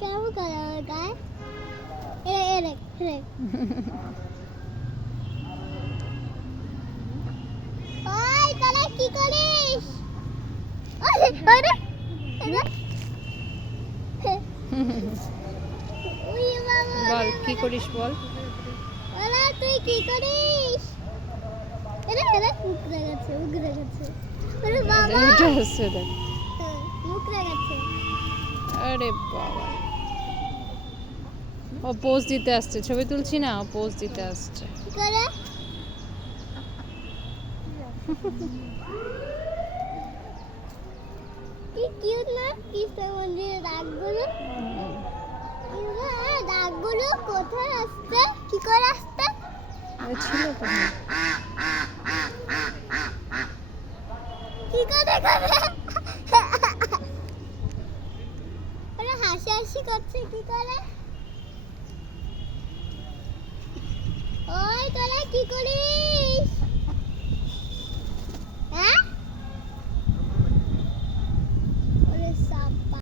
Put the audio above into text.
কেমন করে ওর গায়ে ওই তোরা কি করিস ওরে ওরে ওই বাবা বল কি করিস বল। ওরা তুই কি করিস মুকরে গেছে ওরে বাবা এটা হচ্ছে দেখ। মুকরে গেছে আরে বাবা, ও পোজ দিতে আসছে, ছবি তুলছি না, ও পোজ দিতে আসছে। কি করে কি কিউট না কৃষ্ণ মন্দিরের দাগগুলো দাগগুলো কোথায় আসছে কি করে আসছে আরে ছিল তো কি করে করে ওরা হাসি করছে কি করে ওই তোরা কি করিস